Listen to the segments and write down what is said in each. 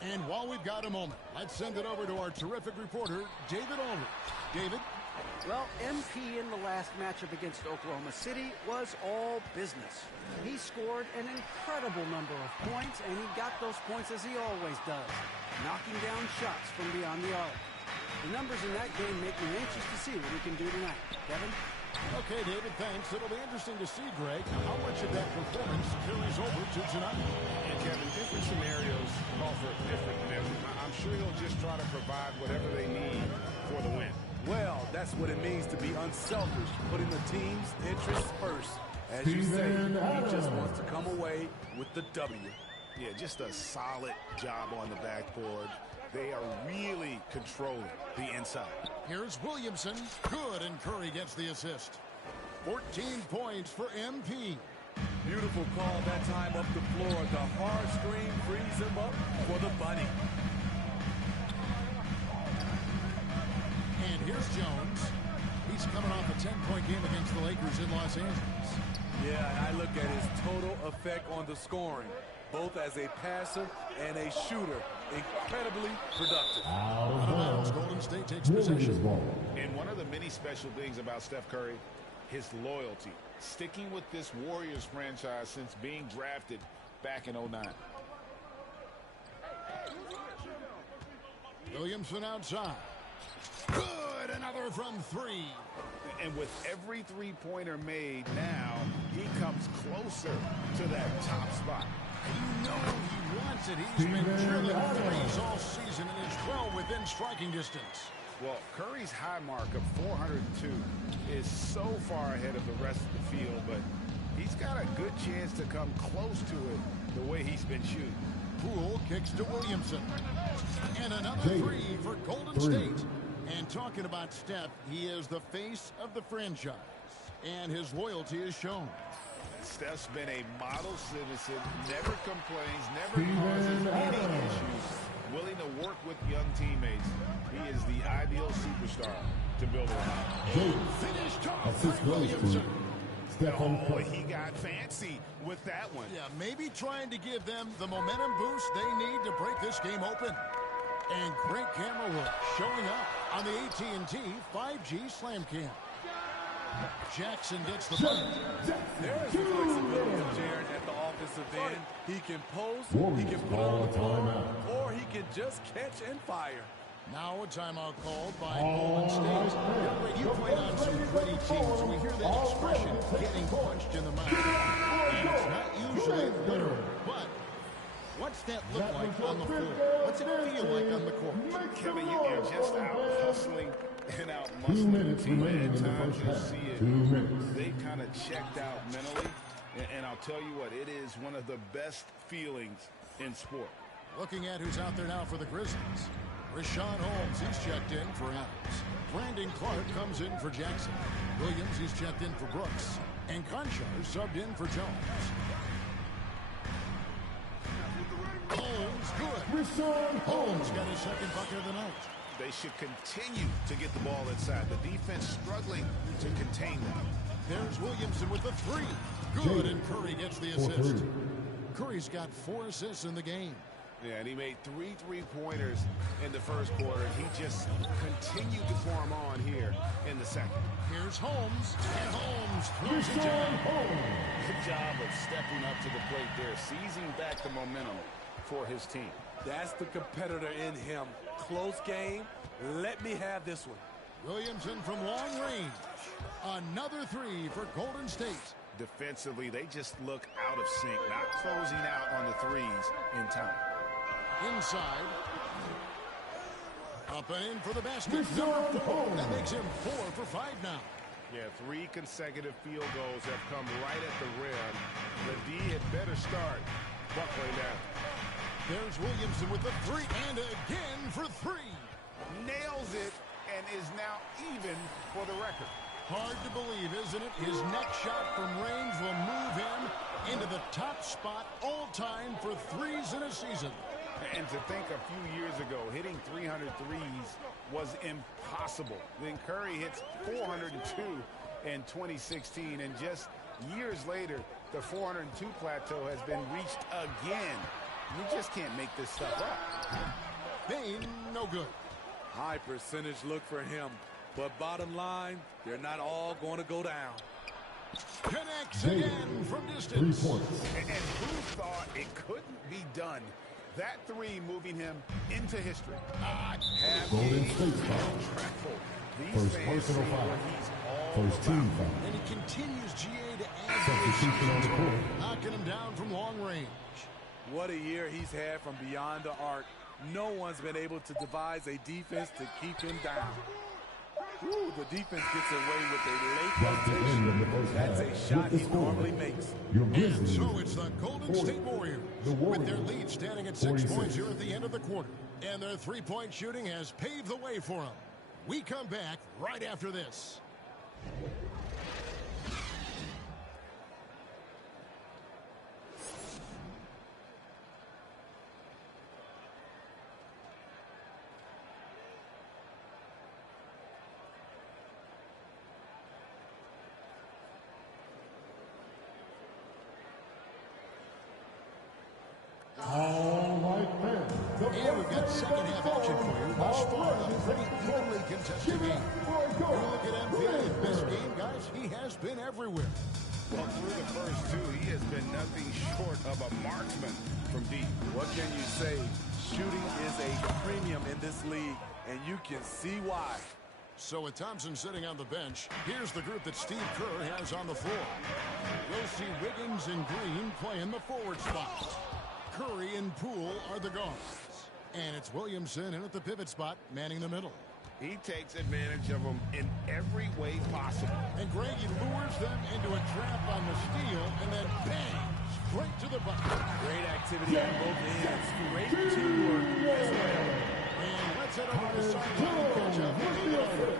And while we've got a moment, let's send it over to our terrific reporter, David Aldridge. David? Well, MP in the last matchup against Oklahoma City was all business. He scored an incredible number of points, and he got those points as he always does, knocking down shots from beyond the arc. The numbers in that game make me anxious to see what he can do tonight. Kevin? Okay, David, thanks. It'll be interesting to see, Greg, how much of that performance carries over to tonight. And, Kevin, different scenarios call for different commitment. I'm sure he'll just try to provide whatever they need for the win. Well, that's what it means to be unselfish, putting the team's interests first. As you say, he just wants to come away with the W. Yeah, just a solid job on the backboard. They are really controlling the inside. Here's Williamson. Good, and Curry gets the assist. 14 points for MP. Beautiful call that time up the floor. The hard screen frees him up for the bunny. And here's Jones. He's coming off a 10-point game against the Lakers in Los Angeles. Yeah, and I look at his total effect on the scoring, both as a passer and a shooter. Incredibly productive. Out of bounds, Golden State takes possession. And one of the many special things about Steph Curry, his loyalty. Sticking with this Warriors franchise since being drafted back in 09. Williamson outside. Good, another from three. And with every three-pointer made now, he comes closer to that top spot. You know he wants it. He's been drilling threes all season and is well within striking distance. Well, Curry's high mark of 402 is so far ahead of the rest of the field, but he's got a good chance to come close to it the way he's been shooting. Poole kicks to Williamson. And another three for Golden State. And talking about Steph, he is the face of the franchise. And his loyalty is shown. Steph's been a model citizen, never complains, never causes any issues, willing to work with young teammates. He is the ideal superstar to build around. Finish top for Williamson. Oh, he got fancy with that one. Yeah, maybe trying to give them the momentum boost they need to break this game open. And great camera work showing up on the AT&T 5G Slam Cam. Jackson gets the ball. There's the flexibility of Jaren at the offensive end. He can post, he can put on the floor, or he can just catch and fire. Now a timeout called by Golden State. You point on some pretty teams. We hear that expression, getting punched in the mouth. And it's not usually literal, but what's that look like on the floor? What's it feel like on the court? Kevin, you're just out hustling and out muscling the team. At times you'll see it. They kind of checked out mentally. And I'll tell you what, it is one of the best feelings in sport. Looking at who's out there now for the Grizzlies. Rashawn Holmes, he's checked in for Adams. Brandon Clark comes in for Jackson. Williams, he's checked in for Brooks. And Conchar subbed in for Jones. Holmes, good. Rashawn Holmes got his second bucket of the night. They should continue to get the ball inside. The defense struggling to contain them. There's Williamson with the three. Good, and Curry gets the assist. Curry's got 4 assists in the game. Yeah, and he made 3 three-pointers in the first quarter. He just continued to pour them on here in the second. Here's Holmes, and Holmes throws it down. Good job of stepping up to the plate there, seizing back the momentum for his team. That's the competitor in him. Close game. Let me have this one. Williamson from long range. Another three for Golden State. Defensively, they just look out of sync, not closing out on the threes in time. Inside. Up and in for the basket. Number 4. That makes him 4 for 5 now. Yeah, 3 consecutive field goals have come right at the rim. The D had better start buckling down. There's Williamson with the 3, and again for 3. Nails it and is now even for the record. Hard to believe, isn't it? His next shot from range will move him into the top spot all time for threes in a season. And to think a few years ago, hitting 300 threes was impossible. Then Curry hits 402 in 2016, and just years later, the 402 plateau has been reached again You just can't make this stuff up. Bain, no good. High percentage look for him. But bottom line, they're not all going to go down. Connects again from distance. 3 points. And who thought it couldn't be done? That three moving him into history. Golden State foul. First personal foul. First team foul. And he continues, GA, to add Substitution on the court. knocking him down from long range. What a year he's had from beyond the arc. No one's been able to devise a defense to keep him down. Ooh, the defense gets away with a late That's the end of the first That's half. a shot With he the score, normally makes. your And Grizzlies. so it's the Golden 40. State Warriors, The with their Warriors. lead standing at 6 46. points here at the end of the quarter. And their three-point shooting has paved the way for them. We come back right after this. All right, fans. And we've got second half action for you. Thus far, a pretty evenly contested game. You look at MVP, best game, guys, he has been everywhere. Well, through the first two, he has been nothing short of a marksman from deep. What can you say? Shooting is a premium in this league, and you can see why. So with Thompson sitting on the bench, here's the group that Steve Kerr has on the floor. We'll see Wiggins and Green playing the forward spots. Curry and Poole are the guards. And it's Williamson in at the pivot spot, manning the middle. He takes advantage of them in every way possible. And Greg, he lures them into a trap on the steal and then bang, straight to the bucket. Great activity on both ends. Great teamwork as well. And let's head over to sideline and catch up with David Arnold.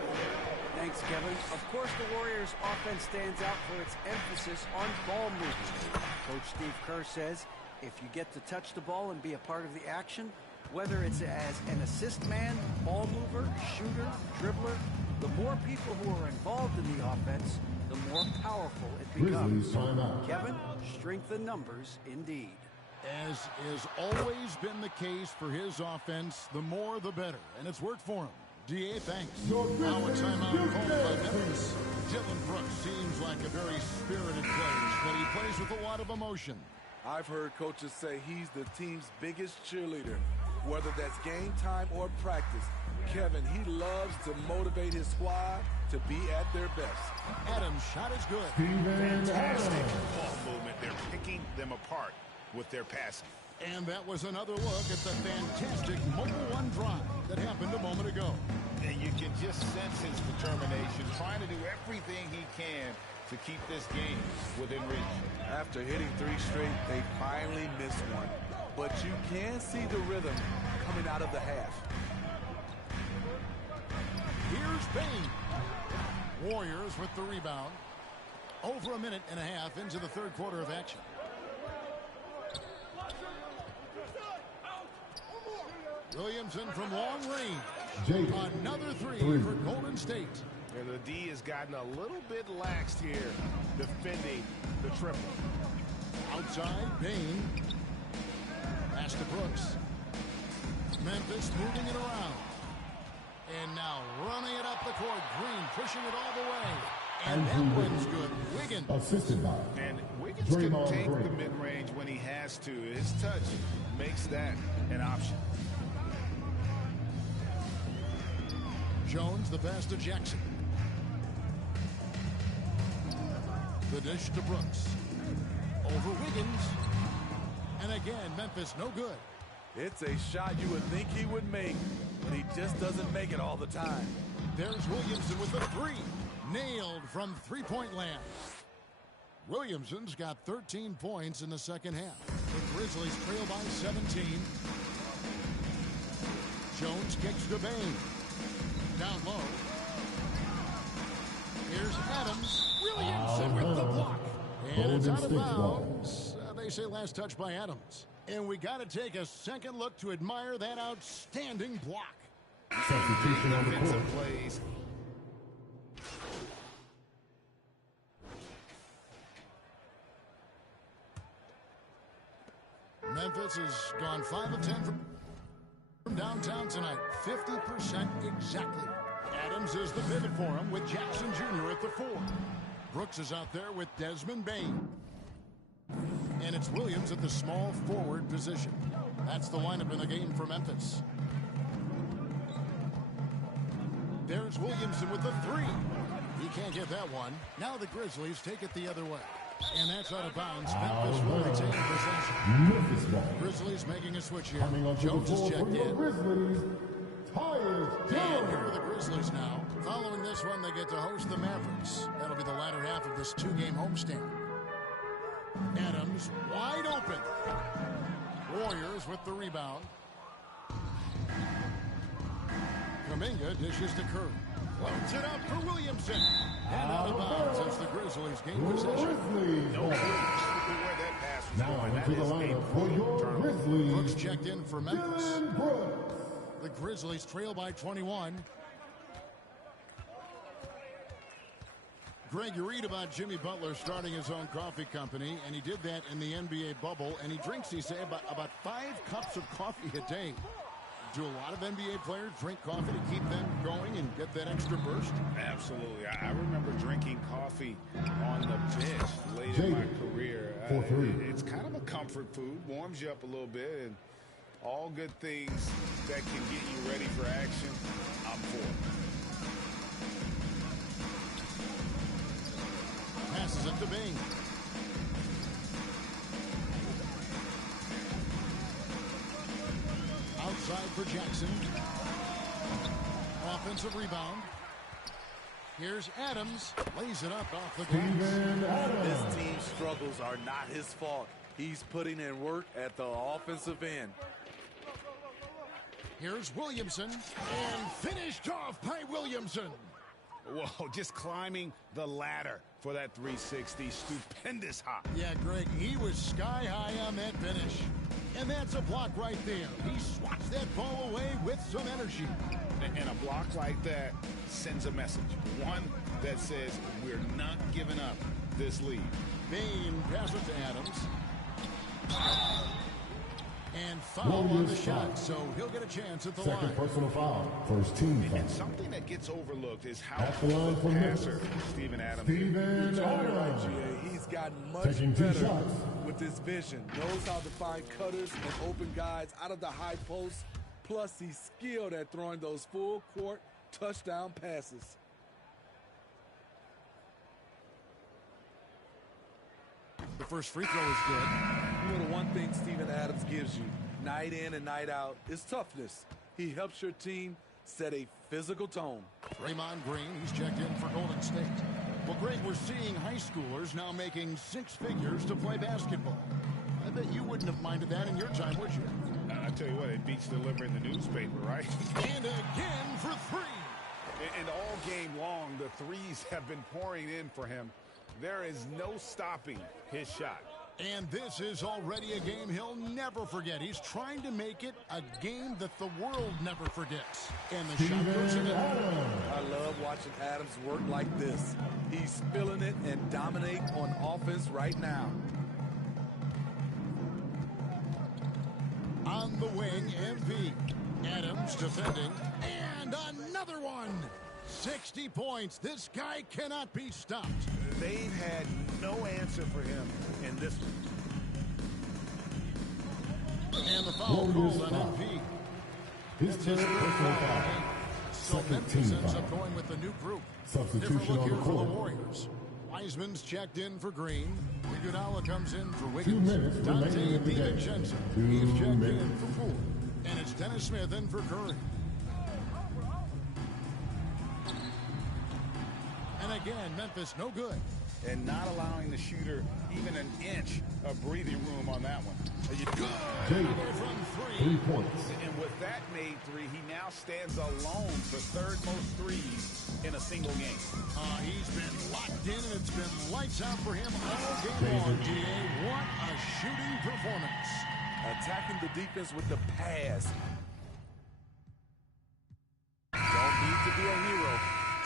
Thanks, Kevin. Of course, the Warriors' offense stands out for its emphasis on ball movement. Coach Steve Kerr says, if you get to touch the ball and be a part of the action, whether it's as an assist man, ball mover, shooter, dribbler, the more people who are involved in the offense, the more powerful it becomes. Grizzlies timeout. Kevin, strength in numbers indeed. As has always been the case for his offense, the more the better. And it's worked for him. DA, thanks. Now a timeout called by Memphis. Dylan Brooks seems like a very spirited player, but he plays with a lot of emotion. I've heard coaches say he's the team's biggest cheerleader, whether that's game time or practice. Kevin, he loves to motivate his squad to be at their best. Adams' shot is good. Fantastic ball movement. They're picking them apart with their passing. And that was another look at the fantastic mobile one drive that happened a moment ago. And you can just sense his determination, trying to do everything he can to keep this game within reach. After hitting 3 straight, they finally missed one. But you can see the rhythm coming out of the half. Here's Bain. Warriors with the rebound. Over a minute and a half into the third quarter of action. Williamson from long range. JayDee. Another three for Golden State. And the D has gotten a little bit laxed here defending the triple. Outside, Bain. Pass to Brooks. Memphis moving it around. And now running it up the court. Green pushing it all the way. And that one's good. Wiggins. Assisted by. And Wiggins can Draymond take Green. the mid-range when he has to. His touch makes that an option. Jones, the pass to Jackson. The dish to Brooks. Over Wiggins. And again, Memphis no good. It's a shot you would think he would make, but he just doesn't make it all the time. There's Williamson with the three. Nailed from three-point land. Williamson's got 13 points in the second half. The Grizzlies trail by 17. Jones kicks to Bain. Down low. Here's Adams. Williamson with the block. And it's out of bounds. They say last touch by Adams. And we got to take a second look to admire that outstanding block. Substitution on the court. Defensive plays. Memphis has gone 5 of 10 from downtown tonight. 50% exactly. Adams is the pivot for him with Jackson Jr. at the 4. Brooks is out there with Desmond Bain. And it's Williams at the small forward position. That's the lineup in the game for Memphis. There's Williamson with the 3. He can't get that one. Now the Grizzlies take it the other way. And that's out of bounds. Memphis will retain possession. Grizzlies making a switch here. Jones is checked in. Grizzlies. And here are the Grizzlies now. Following this one, they get to host the Mavericks. That'll be the latter half of this 2-game homestand. Adams wide open. Warriors with the rebound. Kuminga dishes to Curry. Floats it up for Williamson. And out of bounds as the Grizzlies gain possession. No clue where that pass was Now going. That into the is a lineup for your turnover. Grizzlies. Brooks checked in for Memphis. Dylan Brooks. The Grizzlies trail by 21. Greg, you read about Jimmy Butler starting his own coffee company, and he did that in the NBA bubble, and he drinks, he say, about 5 cups of coffee a day. Do a lot of NBA players drink coffee to keep them going and get that extra burst? Absolutely. I remember drinking coffee on the bench late in my career. It's kind of a comfort food, warms you up a little bit, and all good things that can get you ready for action, I'm for. Passes it to Bain. Outside for Jackson. Offensive rebound. Here's Adams. Lays it up off the glass. This team's struggles are not his fault. He's putting in work at the offensive end. Here's Williamson. And finished off by Williamson. Whoa, just climbing the ladder for that 360. Stupendous hop. Yeah, Greg, he was sky high on that finish. And that's a block right there. He swats that ball away with some energy. And a block like that sends a message. One that says we're not giving up this lead. Bain passes to Adams. And foul on the shot, so he'll get a chance at the line. Second personal foul. First team foul. And something that gets overlooked is how At the line for passer Steven Adams is. Steven Right, Adams. GA. He's gotten much Taking 2 better shots. with his vision. Knows how to find cutters and open guys out of the high post. Plus, he's skilled at throwing those full court touchdown passes. The first free throw is good. You know, the one thing Steven Adams gives you, night in and night out, is toughness. He helps your team set a physical tone. Draymond Green, he's checked in for Golden State. Well, Greg, we're seeing high schoolers now making 6 figures to play basketball. I bet you wouldn't have minded that in your time, would you? I tell you what, it beats delivering the newspaper, right? And again for 3. And all game long, the threes have been pouring in for him. There is no stopping his shot. And this is already a game he'll never forget. He's trying to make it a game that the world never forgets. And the shot goes in. I love watching Adams work like this. He's feeling it and dominate on offense right now. On the wing, MP. Adams defending. And another one. 60 points. This guy cannot be stopped. They've had no answer for him in this one. And the foul called on MP. His third personal foul. So Second Memphis team ends foul. up going with the new group. Substitution Different look on the here for the court. Warriors. Wiseman's checked in for Green. Iguodala comes in for 2 Wiggins. minutes Dante remaining in the game. DiVincenzo. 2 He's checked in minutes. for Ford. And it's Dennis Smith in for Curry. And again, Memphis no good. And not allowing the shooter even an inch of breathing room on that one. Good. JayDee. From 3 3. points. And with that made 3, he now stands alone for third most threes in a single game. He's been locked in, and it's been lights out for him all game long, GA. What a shooting performance. Attacking the defense with the pass. Don't need to be a hero.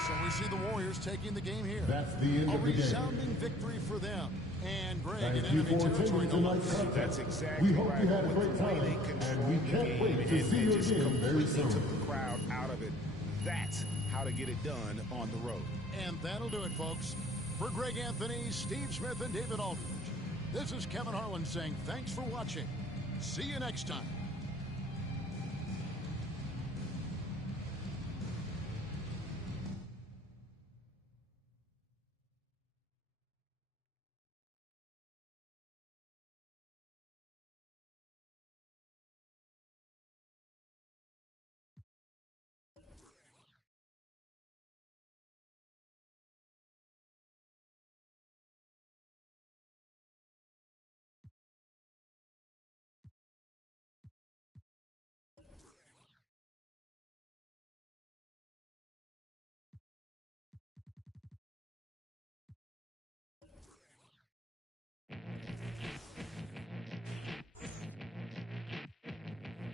So we see the Warriors taking the game here. That's the end A of the game. resounding victory for them. And Greg, in Thank you enemy for territory, attending no less. tonight's contest. That's exactly We hope right. you had a With great the way time, they and controlled we the can't game, wait to and see they you just again very completely soon. took the crowd out of it. That's how to get it done on the road. And that'll do it, folks. For Greg Anthony, Steve Smith, and David Aldridge, this is Kevin Harlan saying thanks for watching. See you next time.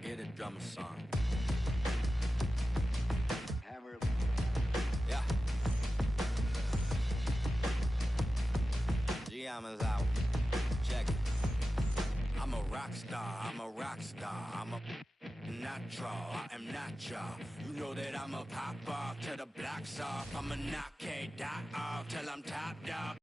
Get a drummer song. Yeah. Giamma's out. Check it. I'm a rock star. I'm a rock star. I'm a natural. I am not y'all. You know that I'm a pop off till the block's off. I'm a knock K dot off till I'm top dog.